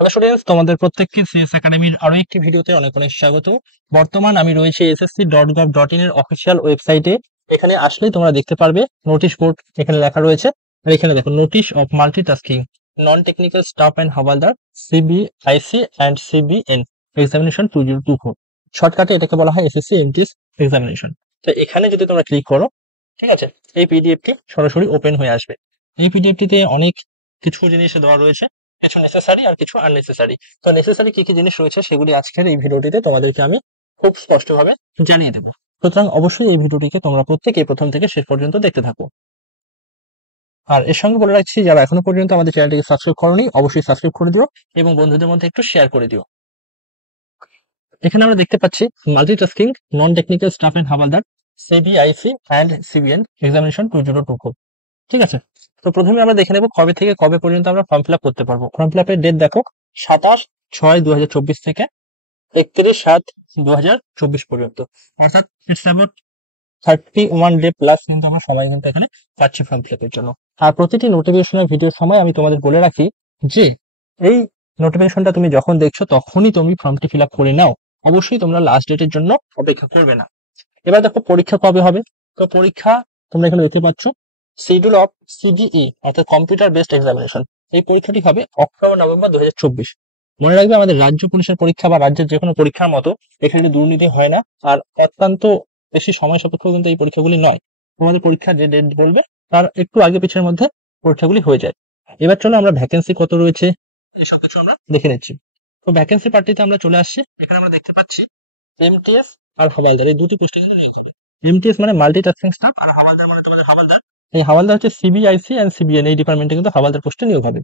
Hello students, তোমাদের প্রত্যেককে CS একাডেমির আরো একটি ভিডিওতে অনেক অনেক স্বাগত। বর্তমান আমি রয়েছে ssc.gov.in এর অফিসিয়াল ওয়েবসাইটে। এখানে আসলেই তোমরা দেখতে পারবে নোটিশ বোর্ড এখানে লেখা রয়েছে। আর এখানে দেখো, notice of multitasking non technical staff and havaldar CBIC and CBN examination 2024। শর্টকাটে এটাকে বলা হয় এসএসসি এমটিএস এক্সামিনেশন। তো এখানে যদি তোমরা ক্লিক করো, ঠিক আছে, এই পিডিএফটি সরাসরি ওপেন হয়ে আসবে। এই পিডিএফটিতে অনেক কিছু জিনিস দেওয়া রয়েছে, কিছু নেসেসারি আর কিছু আননেসেসারি। তো নেসেসারি কি কি জিনিস রয়েছে সেগুলি আজকের এই ভিডিওটিতে তোমাদেরকে আমি খুব স্পষ্টভাবে জানিয়ে দেবো। সুতরাং অবশ্যই এই ভিডিওটিকে তোমরা প্রত্যেকে প্রথম থেকে শেষ পর্যন্ত দেখতে থাকো। আর এর সঙ্গে বলে রাখছি, যারা এখনো পর্যন্ত আমাদের চ্যানেলটিকে সাবস্ক্রাইব করোনি অবশ্যই সাবস্ক্রাইব করে দিও এবং বন্ধুদের মধ্যে একটু শেয়ার করে দিও। এখানে আমরা দেখতে পাচ্ছি multitasking non technical staff and havaldar CBIC and CBN examination 2024। ঠিক আছে, তো প্রথমে আমরা দেখে নেব কবে থেকে কবে পর্যন্ত আমরা ফর্ম ফিল আপ করতে পারবো। ফর্ম ফিল আপের ডেট দেখো, 27/6/2024 থেকে 31/7/2024 পর্যন্ত, অর্থাৎ ইটস অ্যাবাউট 31 ডে প্লাস কিন্তু আমরা সময় কিন্তু এখানে পাচ্ছি ফর্ম ফিল আপের জন্য। আর প্রতিটি নোটিফিকেশনের ভিডিওর সময় আমি তোমাদের বলে রাখি যে এই নোটিফিকেশনটা তুমি যখন দেখছো তখনই তুমি ফর্মটি ফিল আপ করে নাও, অবশ্যই তোমরা লাস্ট ডেটের জন্য অপেক্ষা করবে না। এবার দেখো পরীক্ষা কবে হবে। তো পরীক্ষা তোমরা এখানে দেখতে পাচ্ছ, শিডিউল অফ সিডিই অর্থাৎ কম্পিউটার বেসড এক্সামিনেশন। এই পরীক্ষাটি হবে অক্টোবর-নভেম্বর 2024। মনে রাখবে, আমাদের রাজ্য পুলিশের পরীক্ষা বা রাজ্যের যে কোনো পরীক্ষার মতো এখানে দুর্নীতি হয় না, আর অত্যন্ত বেশি সময় সাপেক্ষ কিন্তু এই পরীক্ষাগুলি নয়। তোমাদের পরীক্ষার যে ডেট বলবে তার একটু আগে পিছের মধ্যে পরীক্ষাগুলি হয়ে যায়। এবার চলো আমরা ভ্যাকেন্সি কত রয়েছে এইসব কিছু আমরা দেখে নিচ্ছি। তো ভ্যাকেন্সি পার্টিতে আমরা চলে আসছি। এখানে আমরা দেখতে পাচ্ছি এমটিএস আর হাওয়ালদার এই দুটি পোস্টে কিন্তু রয়েছে। এমটিএস মানে মাল্টিটাস্কিং স্টাফ, আর হাওয়ালদার মানে তোমাদের হাওয়ালদার। এই হাওয়ালদার হচ্ছে সিবিআইসি এন্ড সিবিএন এই ডিপার্টমেন্টে কিন্তু হাওয়ালদার পোস্টে নিয়োগ হবে।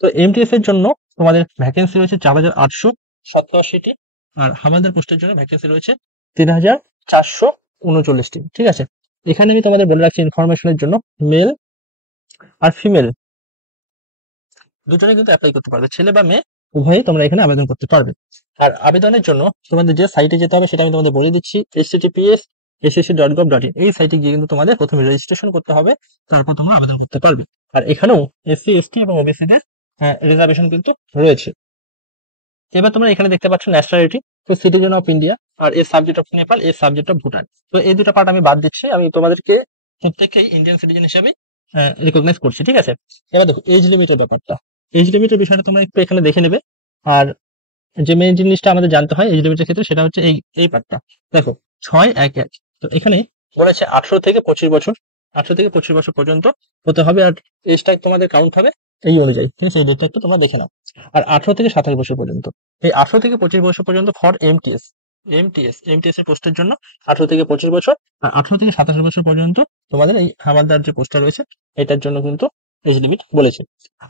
তো এমটিএস এর জন্য তোমাদের ভ্যাকেন্সি রয়েছে 4887টি, আর হাওয়ালদার পোস্টের জন্য ভ্যাকেন্সি রয়েছে 3439টি। ঠিক আছে, এখানে আমি তোমাদের বলে রাখছি ইনফরমেশনের জন্য, মেল আর ফিমেল দুজনে কিন্তু অ্যাপ্লাই করতে পারবে, ছেলে বা মেয়ে উভয়ই তোমরা এখানে আবেদন করতে পারবে। আর আবেদনের জন্য তোমাদের যে সাইটে যেতে হবে সেটা আমি তোমাদের বলে দিচ্ছি, https://ssc.gov.in। এই সাইটে গিয়ে কিন্তু তোমাদের প্রথমে রেজিস্ট্রেশন করতে হবে, তারপর তোমরা আবেদন করতে পারবে। আর এখানেও এসসি, এসটি এবং ওবিসি দের রিজার্ভেশন কিন্তু রয়েছে। এবার তোমরা এখানে দেখতে পাচ্ছ ন্যাশনালিটি, তো সিটিজেন অফ ইন্ডিয়া, আর এর সাবজেক্ট অফ নেপাল, এর সাবজেক্ট অফ ভুটান। তো এই দুটো পার্ট আমি বাদ দিচ্ছি, আমি তোমাদেরকে প্রত্যেককেই ইন্ডিয়ান সিটিজেন হিসাবে রিকগনাইজ করছি। ঠিক আছে, এবার দেখো এজ লিমিটের ব্যাপারটা। এজ লিমিটের বিষয়টা তোমরা একটু এখানে দেখে নেবে। আর যে মেন জিনিসটা আমাদের জানতে হয় এজ লিমিটের ক্ষেত্রে সেটা হচ্ছে এই পার্টটা। দেখো 611, তো এখানে বলেছে 18 থেকে 25 বছর, 18 থেকে 25 বছর পর্যন্ত হতে হবে, আর এজটা তোমাদের কাউন্ট হবে এই অনুযায়ী। ঠিক আছে, এই ডেটটা একটু তোমরা দেখে নাও। আর 18 থেকে 27 বছর পর্যন্ত, এই 18 থেকে 25 বছর পর্যন্ত ফর এমটিএস। এমটিএস এর পোস্টের জন্য 18 থেকে 25 বছর, আর 18 থেকে 27 বছর পর্যন্ত তোমাদের এই হাওয়ালদার যে পোস্টটা রয়েছে এটার জন্য কিন্তু এজ লিমিট বলেছে।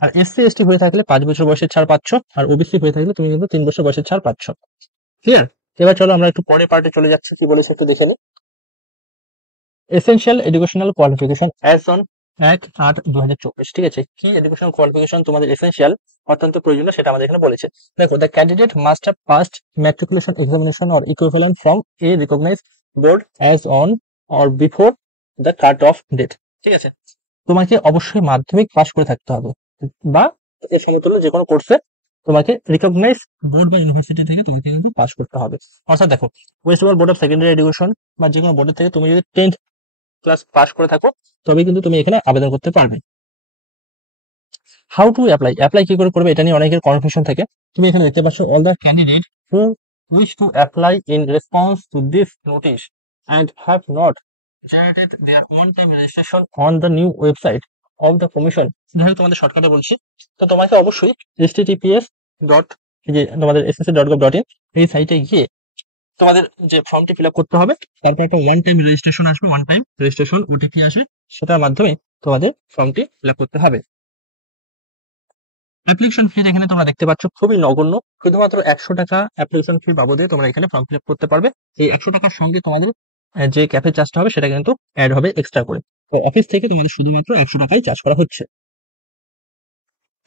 আর এসসি এসটি হয়ে থাকলে 5 বছর বয়সের ছাড় পাচ্ছ, আর ওবিসি হয়ে থাকলে তুমি কিন্তু 3 বছর বয়সের ছাড় পাচ্ছ। ক্লিয়ার? এবার চলো আমরা একটু পরের পার্টে চলে যাচ্ছি, কি বলেছে একটু দেখে নিই। Essential educational qualification as on 1/8/2024। ঠিক আছে, কি এডুকেশনাল কোয়ালিফিকেশন তোমাদের এসেনশিয়াল অত্যন্ত প্রয়োজনীয় সেটা আমাদের এখানে বলেছে। দেখো, the candidate must have passed matriculation examination or equivalent from a recognised board as on or before the cut off date. ঠিক আছে, তোমাকে অবশ্যই মাধ্যমিক পাস করে থাকতে হবে, বা এর সমতুল্য যে কোনো কোর্সে তোমাকে রিকগনাইজ বোর্ড বা ইউনিভার্সিটি থেকে তোমাকে কিন্তু পাস করতে হবে। অর্থাৎ দেখো, West Bengal board of secondary education বা যে কোনো বোর্ডের থেকে তুমি যদি 10th ক্লাস পাস করে থাকো তবে কিন্তু তুমি এখানে আবেদন করতে পারবে। হাউ টু অ্যাপ্লাই কি করে করবে এটা নিয়ে অনেকের কনফিউশন থাকে। তুমি এখানে দেখতে পাচ্ছ, all the candidate who wish to apply in response to this notice and have not generated their own time registration on the new website of the commission। যাই হোক, তোমাদের শর্টকাটে বলছি, তো তোমাকে অবশ্যই https ডট যে তোমাদের ssc.gov.in এই সাইটে গিয়ে তোমাদের যে ফর্মটি ফিল আপ করতে হবে, তারপর একটা ওয়ান টাইম রেজিস্ট্রেশন আসবে, ওয়ান টাইম রেজিস্ট্রেশন ওটিপি আসবে, সেটার মাধ্যমে তোমাদের ফর্মটি ফিল আপ করতে হবে। অ্যাপ্লিকেশন ফি এখানে তোমরা দেখতে পাচ্ছ খুবই নগণ্য, শুধুমাত্র 100 টাকা অ্যাপ্লিকেশন ফি বাবদে তোমরা এখানে ফর্ম ফিল আপ করতে পারবে। এই 100 টাকার সঙ্গে তোমাদের যে ক্যাফে চার্জটা হবে সেটা কিন্তু অ্যাড হবে এক্সট্রা করে। তো অফিস থেকে তোমাদের শুধুমাত্র 100 টাকাই চার্জ করা হচ্ছে।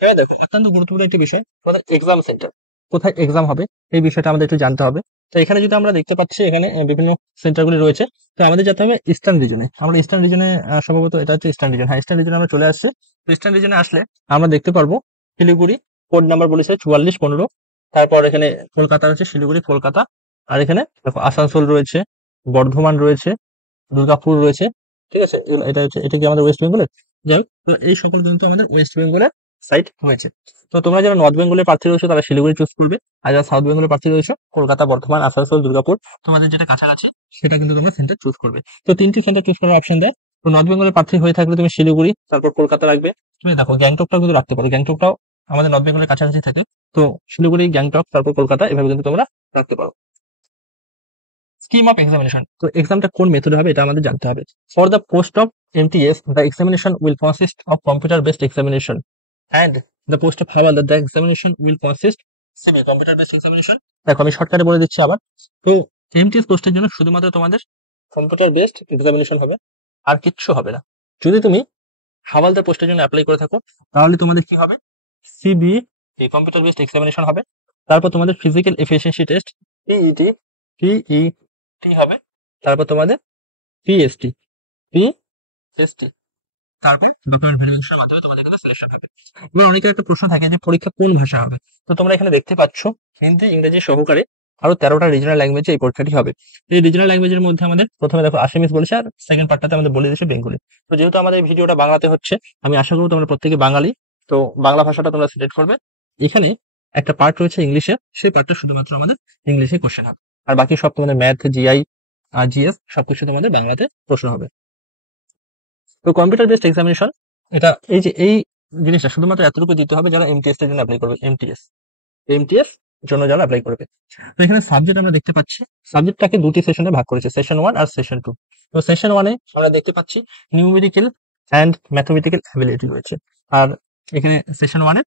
এবার দেখো, অত্যন্ত গুরুত্বপূর্ণ একটি বিষয়, তোমাদের এক্সাম সেন্টার কোথায় এক্সাম হবে এই বিষয়টা আমাদের একটু জানতে হবে। তো এখানে যদি আমরা দেখতে পাচ্ছি এখানে বিভিন্ন সেন্টারগুলি রয়েছে, তো আমাদের যেতে হবে ইস্টার্ন রিজনে। আমরা ইস্টার্ন রিজনে সম্ভবত এটা হচ্ছে ইস্টার্ন রিজন, হ্যাঁ ইস্টার্ন রিজনে আমরা চলে আসছি। তো ইস্টার্ন রিজনে আসলে আমরা দেখতে পারবো শিলিগুড়ি, কোড নাম্বার বলেছে 4415। তারপর এখানে কলকাতা রয়েছে, শিলিগুড়ি কলকাতা। আর এখানে দেখো আসানসোল রয়েছে, বর্ধমান রয়েছে, দুর্গাপুর রয়েছে। ঠিক আছে, এটা কি আমাদের ওয়েস্ট বেঙ্গলের? যাই হোক, তো এই সকল কিন্তু আমাদের ওয়েস্ট বেঙ্গলের সাইট হয়েছে। তো তোমরা যারা নর্থ বেঙ্গলের প্রার্থী রয়েছে তারা শিলিগুড়ি চুজ করবে, আর যারা সাউথ বেঙ্গলের প্রার্থী রয়েছে কলকাতা, বর্ধমান, আসানসোল, দুর্গাপুর, তোমাদের যেটা কাছাকাছি সেটা কিন্তু তোমরা সেন্টার চুজ করবে। তো 3টি সেন্টার চুজ করার অপশন দেয়। তো নর্থ বেঙ্গলের প্রার্থী হয়ে থাকলে তুমি শিলিগুড়ি, তারপর কলকাতা রাখবে। তুমি দেখো গ্যাংটকটাও কিন্তু রাখতে পারো, গ্যাংটকটাও আমাদের নর্থ বেঙ্গলের কাছাকাছি থাকে। তো শিলিগুড়ি, গ্যাংটক, তারপর কলকাতা, এভাবে কিন্তু তোমরা রাখতে পারো। স্কিম অফ এক্সামিনেশন, তো এক্সামটা কোন মেথডে হবে এটা আমাদের জানতে হবে। For the post of MTS, the examination will consist of computer based examination, and the post of havildar the examination will consist CB computer based examination. দেখো আমি শর্টকাটে বলে দিচ্ছি আবার। তো MTS পোস্টের জন্য শুধুমাত্র তোমাদের কম্পিউটার বেসড এক্সামিনেশন হবে, আর কিচ্ছু হবে না। যদি তুমি হাওয়ালদার পোস্টের জন্য অ্যাপ্লাই করে থাকো তাহলে তোমাদের কি হবে, সিবি কম্পিউটার বেসড এক্সামিনেশন হবে। তারপর তোমাদের physical efficiency test, PET, PET হবে। তারপর তোমাদের পিএসটি, পিএসটি, তারপর ডকুমেন্ট ভেরিফিকেশনের মাধ্যমে তোমাদের কিন্তু সিলেকশন হবে। এবার অনেকের একটা প্রশ্ন থাকে যে পরীক্ষা কোন ভাষা হবে। তো তোমরা এখানে দেখতে পাচ্ছ হিন্দি, ইংরেজি সহকারে আরো 13টা রিজনাল ল্যাঙ্গুয়েজে এই পরীক্ষাটি হবে। এই রিজনাল ল্যাঙ্গুয়েজের মধ্যে আমাদের প্রথমে দেখো আসামিস বলেছে, আর সেকেন্ড পার্টটাতে আমাদের বলে দিয়েছে বেঙ্গলি। তো যেহেতু আমাদের এই ভিডিওটা বাংলাতে হচ্ছে, আমি আশা করবো তোমরা প্রত্যেকে বাঙালি, তো বাংলা ভাষাটা তোমরা সিলেক্ট করবে। এখানে একটা পার্ট রয়েছে ইংলিশে, সেই পার্টটা শুধুমাত্র আমাদের ইংলিশে কোশ্চেন হবে, আর বাকি সব তোমাদের ম্যাথ, জিআই আর জিএস সবকিছু তোমাদের বাংলাতে প্রশ্ন হবে। তো কম্পিউটার বেসড এক্সামিনেশন, এটা এই জিনিসটা শুধুমাত্র এতটুকু দিতে হবে যারা MTS এর জন্য অ্যাপ্লাই করবে, এমটিএস জন্য যারা অ্যাপ্লাই করবে। তো এখানে সাবজেক্ট আমরা দেখতে পাচ্ছি, সাবজেক্টটাকে দুটি সেশনে ভাগ করেছে, সেশন 1 আর সেশন 2। তো সেশন 1-এ আমরা দেখতে পাচ্ছি নিউমেরিক্যাল অ্যান্ড ম্যাথমেটিক্যাল অ্যাবিলিটি রয়েছে, আর এখানে সেশন 1-এর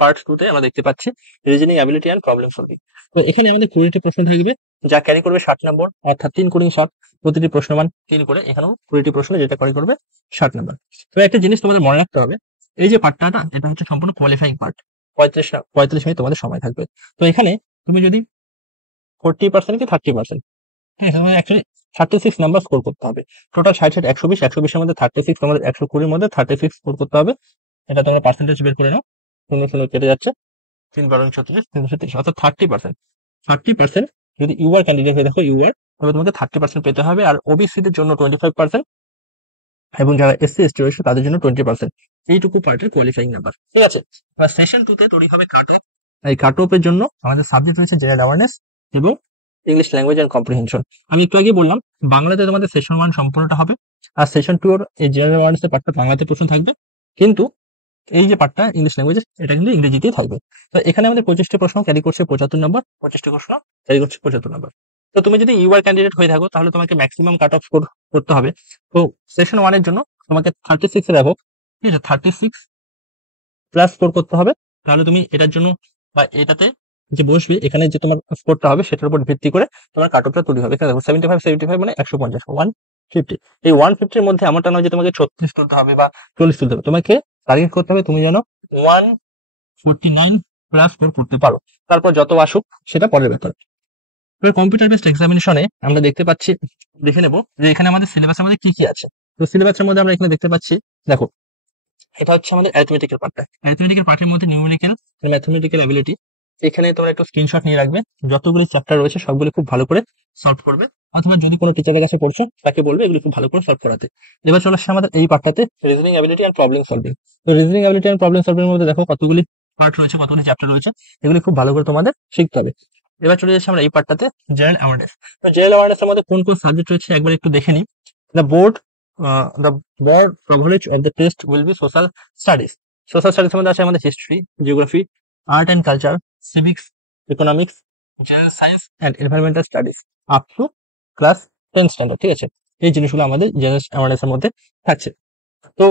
পার্ট 2-তে আমরা দেখতে পাচ্ছি reasoning ability and problem solving. তো এখানে আমাদের 20টি প্রশ্ন থাকবে, যা ক্যারি করবে 60 নম্বর, অর্থাৎ 3 × 60, প্রতিটি প্রশ্নমান 3 করে। এখানেও 20টি প্রশ্ন, যেটা ক্যারি করবে 60 নম্বর। তো একটা জিনিস তোমাদের মনে রাখতে হবে, এই যে পার্টটা না, এটা হচ্ছে সম্পূর্ণ কোয়ালিফাইং পার্ট। 35 মিনিট তোমাদের সময় থাকবে। তো এখানে তুমি যদি 40% কি 30%, ঠিক আছে, তোমাদের অ্যাকচুয়ালি 36 নাম্বার স্কোর করতে হবে। টোটাল 60 120, 120 এর মধ্যে 36, তোমাদের 120 এর মধ্যে 36 স্কোর করতে হবে। এটা তোমরা পার্সেন্টেজ বের করে নাও, 0 কেটে যাচ্ছে, 3 12 36, 330, অর্থাৎ 30%। যদি ইউআর ক্যান্ডিডেট হয়ে দেখো ইউআর, তবে তোমাকে 30% পেতে হবে। আর ওবিসিদের জন্য 25%, এবং যারা SC ST রয়েছে তাদের জন্য 20%। এইটুকু পার্টের কোয়ালিফাইং নাম্বার, ঠিক আছে। আর সেশন 2-তে তৈরি হবে কাট অফ। এই কাট অফের জন্য আমাদের সাবজেক্ট রয়েছে জেনারেল অ্যাওয়ারনেস এবং ইংলিশ ল্যাঙ্গুয়েজ অ্যান্ড কম্প্রিহেনশন। আমি একটু আগে বললাম বাংলাতে তোমাদের সেশন 1 সম্পূর্ণটা হবে, আর সেশন 2 এর এই জেনারেল অ্যাওয়ারনেসের পার্টটা বাংলাতে প্রশ্ন থাকবে, কিন্তু এই যে পার্টটা ইংলিশ ল্যাঙ্গুয়েজ, এটা কিন্তু ইংরেজিতেই থাকবে। তো এখানে আমাদের 25টি প্রশ্ন ক্যারি করছে 75 নম্বর, 25টি প্রশ্ন ক্যারি করছে 75 নম্বর। তো তুমি যদি ইউআর ক্যান্ডিডেট হয়ে থাকো তাহলে তোমাকে ম্যাক্সিমাম কাট অফ স্কোর করতে হবে। তো সেশন 1 এর জন্য তোমাকে 36 এর অ্যাবভ, ঠিক আছে, 36 প্লাস স্কোর করতে হবে। তাহলে তুমি এটার জন্য বা এটাতে যে বসবে, এখানে যে তোমার স্কোরটা হবে সেটার উপর ভিত্তি করে তোমার কাট অফটা তৈরি হবে। এখানে দেখো 75 মানে 150, 150। এই 150 এর মধ্যে এমনটা নয় যে তোমাকে 36 তুলতে হবে বা 40 তুলতে হবে, তোমাকে টার্গেট করতে হবে তুমি যেন 149 প্লাস স্কোর করতে পারো। তারপর যত আসুক সেটা পরের ব্যাপার। এবার কম্পিউটার বেসড এক্সামিনেশনে আমরা দেখতে পাচ্ছি, দেখে নেবো যে এখানে আমাদের সিলেবাসের মধ্যে কি কি আছে। তো সিলেবাসের মধ্যে আমরা এখানে দেখতে পাচ্ছি, দেখো এটা হচ্ছে আমাদের অ্যারিথমেটিক্যাল পার্টটা। অ্যারিথমেটিক্যাল পার্টের মধ্যে নিউমেরিক্যাল, ম্যাথমেটিক্যাল অ্যাবিলিটি। এখানে তোমরা একটু স্ক্রিনশট নিয়ে রাখবে, যতগুলি চ্যাপ্টার রয়েছে সবগুলো খুব ভালো করে সলভ করবে, অথবা যদি কোনো টিচারের কাছে পড়ছো তাকে বলবে এগুলো খুব ভালো করে সলভ করাতে। এবার চলে আসছে আমাদের এই পার্টটাতে reasoning ability and problem solving. তো reasoning ability and problem solving এর মধ্যে দেখো কতগুলি পার্ট রয়েছে, কতগুলি চ্যাপ্টার রয়েছে, এগুলি খুব ভালো করে তোমাদের শিখতে হবে। এবার চলে যাচ্ছে আমরা এই পার্টটাতে জেনারেল অ্যাওয়ারনেস। তো জেনারেল অ্যাওয়ারনেস এর মধ্যে কোন কোন সাবজেক্ট রয়েছে একবার একটু দেখে নিই। The board the broad coverage of the test will be social studies. Social studies মধ্যে আছে আমাদের history, geography, art and culture, civics, economics, general science and environmental studies up to class 10 standard, ঠিক আছে। এই জিনিসগুলো আমাদের জেনারেল অ্যাওয়ারনেসের মধ্যে থাকছে। তো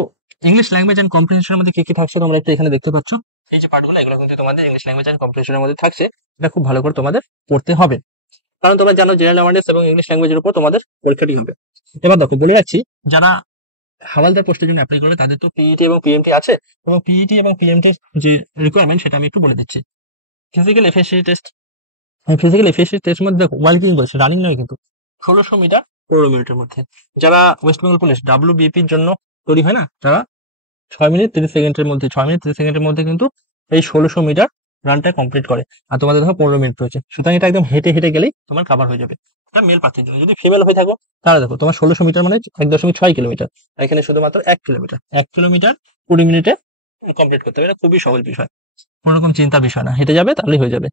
ইংলিশ ল্যাঙ্গুয়েজ অ্যান্ড কম্প্রিহেনশনের মধ্যে কি কি থাকছে তোমরা একটু এখানে দেখতে পাচ্ছ। এই যে পার্টগুলো, এগুলো কিন্তু তোমাদের ইংলিশ ল্যাঙ্গুয়েজ অ্যান্ড কম্প্রিহেনশনের মধ্যে থাকছে। এটা খুব ভালো করে তোমাদের পড়তে হবে, কারণ তোমরা জানো জেনারেল অ্যাওয়ারনেস এবং ইংলিশ ল্যাঙ্গুয়েজের উপর তোমাদের পরীক্ষাটি হবে। এবার দেখো বলে রাখছি, যারা হাওয়ালদার পোস্টের জন্য অ্যাপ্লাই করবে তাদের তো পিইটি এবং পিএমটি আছে, এবং পিইটি এবং পিএমটির যে রিকোয়ারমেন্ট সেটা আমি একটু বলে দিচ্ছি। Physical efficiency test, physical efficiency টেস্টের মধ্যে দেখো ওয়াকিং বলছে, রানিং নয় কিন্তু, 1600 মিটার 15 মিনিটের মধ্যে। যারা ওয়েস্ট বেঙ্গল পুলিশ WBPর জন্য তৈরি হয় না, তারা 6 মিনিট 30 সেকেন্ডের মধ্যে কিন্তু এই 1600 মিটার রানটা কমপ্লিট করে। আর তোমাদের দেখো 15 মিনিট রয়েছে, সুতরাং এটা একদম হেঁটে হেঁটে গেলেই তোমার কাভার হয়ে যাবে। এটা মেল প্রার্থীর জন্য। যদি ফিমেল হয়ে থাকো তাহলে দেখো তোমার 1600 মিটার মানে 1.6 কিলোমিটার, এখানে শুধুমাত্র 1 কিলোমিটার, 1 কিলোমিটার 20 মিনিটে কমপ্লিট করতে হবে। এটা খুবই সহজ বিষয়, কোনো রকম চিন্তার বিষয় না, হেঁটে যাবে তাহলেই হয়ে যাবে।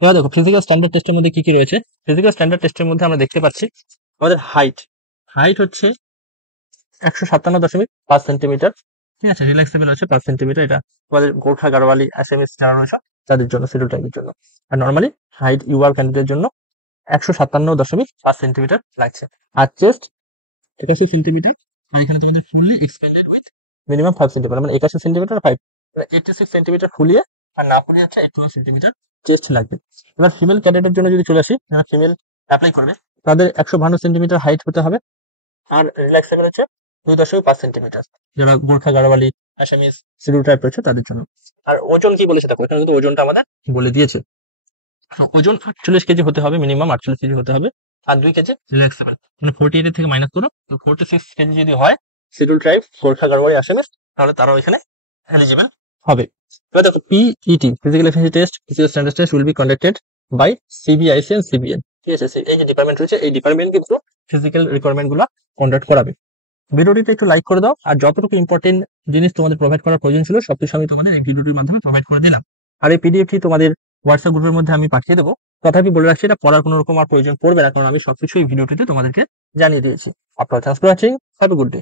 এবার দেখো ফিজিক্যাল স্ট্যান্ডার্ড টেস্টের মধ্যে কি কি রয়েছে। ফিজিক্যাল স্ট্যান্ডার্ড টেস্টের মধ্যে আমরা দেখতে পাচ্ছি আমাদের হাইট হচ্ছে 157.5 সেন্টিমিটার, ঠিক আছে। রিল্যাক্সেবল হচ্ছে 5 সেন্টিমিটার, এটা তোমাদের গোর্খা গাড়োয়ালি এসএমএস যারা রয়েছে তাদের জন্য, শিডিউল টাইপের জন্য। আর নর্মালি হাইট ইউআর ক্যান্ডিডেটের জন্য 157.5 সেন্টিমিটার লাগছে। আর চেস্ট 81 সেন্টিমিটার, আর এখানে তোমাদের fully expended with minimum 5 centimetre, মানে 81 সেন্টিমিটার 86 সেন্টিমিটার ফুলিয়ে, আর না ফুলিয়ে হচ্ছে 81 সেন্টিমিটার চেস্ট লাগবে। এবার ফিমেল ক্যাডেটের জন্য যদি চলে আসি, যারা ফিমেল অ্যাপ্লাই করবে তাদের 152 সেন্টিমিটার হাইট হতে হবে, আর রিল্যাক্সেবল হচ্ছে 2.5 সেন্টিমিটার, যারা Gorkha Garhwali Assamese schedule type রয়েছে তাদের জন্য। আর ওজন কি বলেছে দেখো, এখানে কিন্তু ওজনটা আমাদের বলে দিয়েছে। ওজন 48 কেজি হতে হবে, মিনিমাম 48 কেজি হতে হবে, আর 2 কেজি রিল্যাক্সেবল, মানে 48 থেকে মাইনাস করো তো 46 কেজি যদি হয় শিডিউল ট্রাইব গোর্খা গাড়োয়ালি আসামিস, তাহলে তারাও এখানে এলিজিবল হবে। এবার দেখো PET physical efficiency test, physical standard test will be conducted by CBIC and CBN, ঠিক আছে। এই যে ডিপার্টমেন্ট রয়েছে এই ডিপার্টমেন্ট কিন্তু ফিজিক্যাল রিকোয়ারমেন্ট গুলো কন্ডাক্ট করাবে। ভিডিওটিতে একটু লাইক করে দাও, আর যতটুকু ইম্পর্টেন্ট জিনিস তোমাদের প্রোভাইড করার প্রয়োজন ছিল সবকিছু আমি তোমাদের এই ভিডিওটির মাধ্যমে প্রোভাইড করে দিলাম। আর এই পিডিএফটি তোমাদের হোয়াটসঅ্যাপ গ্রুপের মধ্যে আমি পাঠিয়ে দেবো। তথাপি বলে রাখছি এটা পড়ার কোনো রকম আর প্রয়োজন পড়বে না, কারণ আমি সবকিছু এই ভিডিওটিতে তোমাদেরকে জানিয়ে দিয়েছি। আপনারা thanks for watching, have a good day.